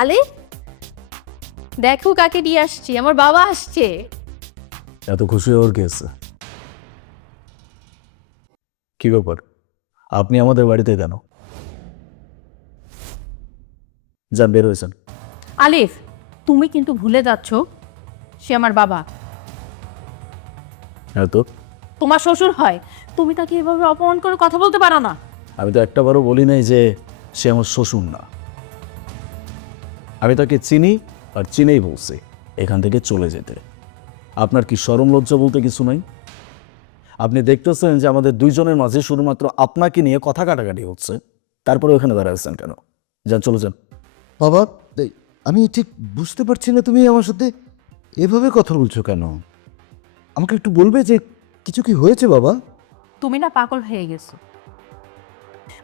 আলে দেখো কাকে নিয়ে আসছি, আমার বাবা আসছে। এত খুশি ওর গেছে কি ব্যাপার? আপনি আমাদের বাড়িতে কেন? যান, বের হয়েছেন। আলিফ, তুমি কিন্তু ভুলে যাচ্ছ সে আমার বাবা, হ্যাঁ তো, তোমার শ্বশুর হয়। তুমি তাকে এভাবে অপমান করে কথা বলতে পারো না। আমি তো একটাবারও বলি নাই যে সে আমার শ্বশুর না। আমি তাকে চিনি, আর চিনেই বলছি এখান থেকে চলে যেতে। আপনার কি শরম লজ্জা বলতে কিছু নাই? আপনি দেখতেছেন যে আমাদের দুইজনের মাঝে শুধুমাত্র আপনাকে নিয়ে কথা কাটাকাটি হচ্ছে, তারপরে ওখানে দাঁড়াচ্ছেন কেন? যান, চলে যান। বাবা, আমি ঠিক বুঝতে পারছি না তুমি আমার সাথে এভাবে কথা বলছো কেন। আমাকে একটু বলবে যে কিছু কি হয়েছে বাবা? তুমি না পাগল হয়ে গেছো,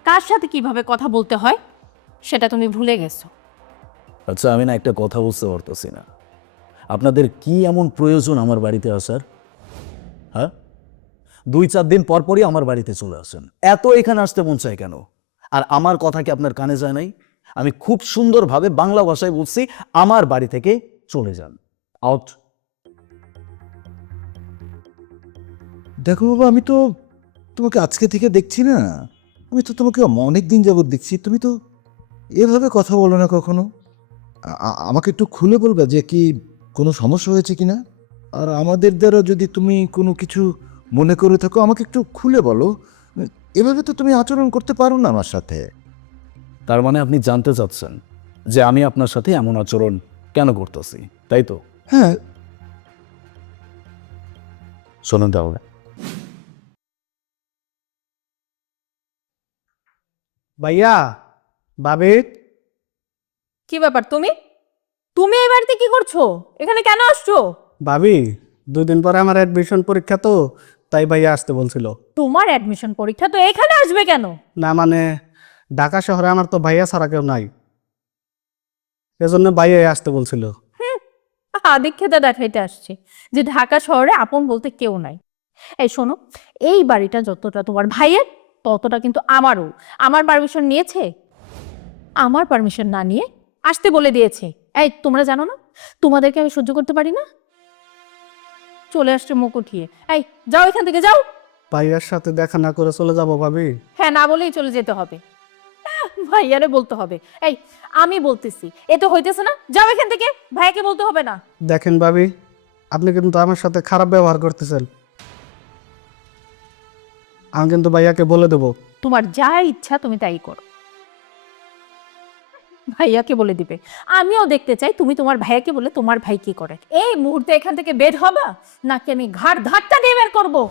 কার সাথে কিভাবে কথা বলতে হয় সেটা তুমি ভুলে গেছো। আচ্ছা, আমি না একটা কথা বুঝতে পারতেছি না, আপনাদের কি এমন প্রয়োজন আমার বাড়িতে আসার? হ্যাঁ, 2-4 দিন পর পরই আমার বাড়িতে চলে আসেন, এত এখানে আসতে মন চায় কেন? আর আমার কথা কি আপনার কানে যায় নাই? আমি খুব সুন্দরভাবে বাংলা ভাষায় বলছি, আমার বাড়ি থেকে চলে যান, আউট। দেখো বাবা, আমি তো তোমাকে আজকে থেকে দেখছি না। আমি তো তোমাকে অনেক দিন যাবত দেখছি, তুমি তো এভাবে কথা বলো না কখনো। আমাকে একটু খুলে বলবে যে কি কোনো সমস্যা হয়েছে কিনা। আর আমাদের দ্বারা যদি তুমি কোনো কিছু মনে করে থাকো, আমাকে একটু খুলে বলো। এভাবে তো তুমি আচরণ করতে পারো না আমার সাথে। তার মানে আপনি জানতে চাচ্ছেন যে আমি আপনার সাথে এমন আচরণ কেন করতেছি, তাই তো? হ্যাঁ। শোনেন তাহলে, ভাইয়া, ভাবি, কি ব্যাপার, তুমি তুমি এই বাড়িতে কি করছো? এখানে কেন আসছো? ভাবি, 2 দিন পরে আমার অ্যাডমিশন পরীক্ষা, তো তাই ভাইয়া আসতে বলছিল। তোমার অ্যাডমিশন পরীক্ষা, তো এখানে আসবে কেন? না মানে, ঢাকা শহরে আমার তো ভাইয়া ছাড়া কেউ নাই, এজন্য ভাইয়াই আসতে বলছিল। আদিক্ষেতা দেখাইতে আসছে যে ঢাকা শহরে আপন বলতে কেউ নাই। এই শোনো, এই বাড়িটা যতটা তোমার ভাইয়ের, ততটা কিন্তু আমারও। আমার পারমিশন নিয়েছে? আমার পারমিশন না নিয়ে আসতে বলে দিয়েছে। এই তোমরা জানো না তোমাদেরকে আমি সহ্য করতে পারি না? চলে আসছে মুখ উঠিয়ে। এই যাও এখান থেকে, যাও। ভাইয়ার সাথে দেখা না করে চলে যাব ভাবি? হ্যাঁ, না বলেই চলে যেতে হবে? ভাইয়ারে বলতে হবে? এই আমি বলতেছি, এ তো হইতেছে না। যাও এখান থেকে, ভাইয়াকে বলতে হবে না। দেখেন ভাবি, আপনি কিন্তু আমার সাথে খারাপ ব্যবহার করতেছেন। আমি কিন্তু ভাইয়াকে বলে দেবো। তোমার যা ইচ্ছা তুমি তাই করো, ভাইয়াকে বলে দিবে। আমিও দেখতে চাই তুমি তোমার ভাইয়াকে বলে তোমার ভাই কি করে। এই মুহূর্তে এখান থেকে বের হবা, নাকি আমি ঘাড় ধাক্কা দিয়ে বের করবো?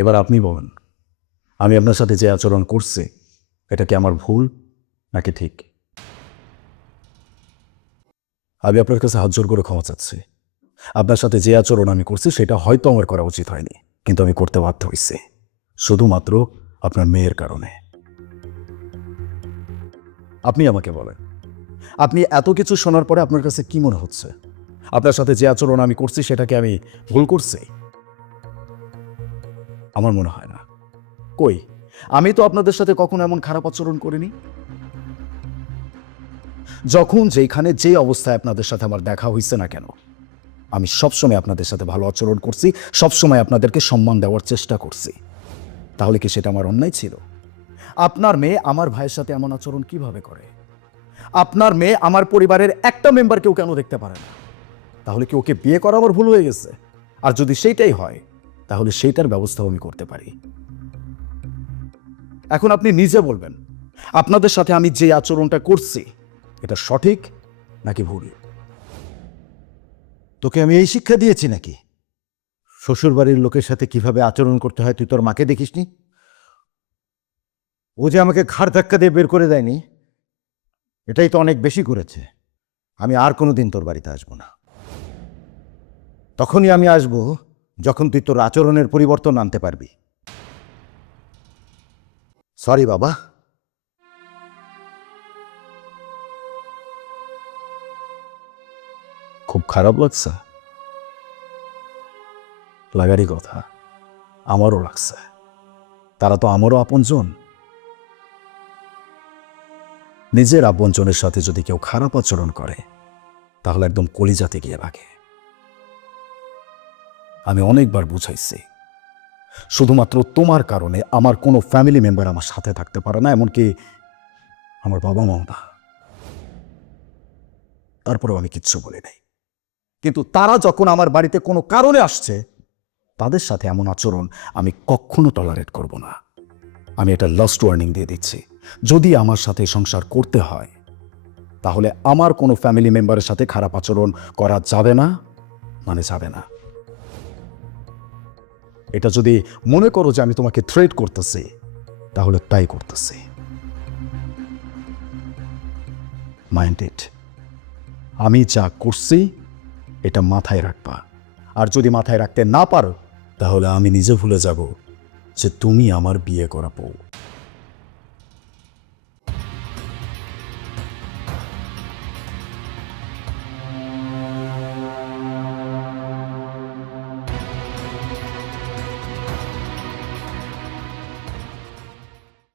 এবার আপনি বলেন, আমি আপনার সাথে যে আচরণ করছি এটা কি আমার ভুল নাকি ঠিক? আমি আপনার কাছে হাত জোর করে ক্ষমা চাচ্ছি। আপনার সাথে যে আচরণ আমি করছি সেটা হয়তো আমার করা উচিত হয়নি, কিন্তু আমি করতে বাধ্য হয়েছি শুধুমাত্র আপনার মেয়ের কারণে। আপনি আমাকে বলেন, আপনি এত কিছু শোনার পরে আপনার কাছে কি মনে হচ্ছে? আপনার সাথে যে আচরণ আমি করছি সেটাকে আমি ভুল করছি? আমার মনে হয় না। কই, আমি তো আপনাদের সাথে কখনো এমন খারাপ আচরণ করিনি। যখন যেখানে যে অবস্থায় আপনাদের সাথে আমার দেখা হয়েছে না কেন, আমি সবসময় আপনাদের সাথে ভালো আচরণ করছি, সবসময় আপনাদেরকে সম্মান দেওয়ার চেষ্টা করছি। তাহলে কি সেটা আমার অন্যায় ছিল? আপনার মেয়ে আমার ভাইয়ের সাথে এমন আচরণ কিভাবে করে? আপনার মেয়ে আমার পরিবারের একটা মেম্বারকেও কেন দেখতে পারে না? তাহলে কি ওকে বিয়ে করা আমার ভুল হয়ে গেছে? আর যদি সেইটাই হয়, তাহলে সেইটার ব্যবস্থাও আমি করতে পারি। এখন আপনি নিজে বলবেন, আপনাদের সাথে আমি যে আচরণটা করছি এটা সঠিক নাকি ভুল? তোকে আমি এই শিক্ষা দিয়েছি নাকি? শ্বশুর বাড়ির লোকের সাথে কিভাবে আচরণ করতে হয় তুই তোর মাকে দেখিসনি? ও যে আমাকে ঘাড় ধাক্কা দিয়ে বের করে দেয়নি, এটাই তো অনেক বেশি করেছে। আমি আর কোনোদিন তোর বাড়িতে আসবো না। তখনই আমি আসবো যখন তুই তোর আচরণের পরিবর্তন আনতে পারবি। সরি বাবা। খুব খারাপ লাগছে। লাগারই কথা, আমারও লাগছে। তারা তো আমারও আপনজন। নিজের আপনজনের সাথে যদি কেউ খারাপ আচরণ করে তাহলে একদম কলিজাতে গিয়ে লাগে। আমি অনেকবার বুঝাইছি, শুধুমাত্র তোমার কারণে আমার কোনো ফ্যামিলি মেম্বার আমার সাথে থাকতে পারে না, এমনকি আমার বাবা মাও না। তারপরেও আমি কিচ্ছু বলি নাই। কিন্তু তারা যখন আমার বাড়িতে কোনো কারণে আসছে, তাদের সাথে এমন আচরণ আমি কখনো টলারেট করব না। আমি এটা লাস্ট ওয়ার্নিং দিয়ে দিচ্ছি, যদি আমার সাথে সংসার করতে হয় তাহলে আমার কোনো ফ্যামিলি মেম্বারের সাথে খারাপ আচরণ করা যাবে না, মানে যাবে না। এটা যদি মনে করো যে আমি তোমাকে থ্রেট করতেছি, তাহলে তাই করতেছি। Mind it. আমি যা করছি এটা মাথায় রাখবা, আর যদি মাথায় রাখতে না পারো তাহলে আমি নিজে ভুলে যাব যে তুমি আমার বিয়ে করা বউ।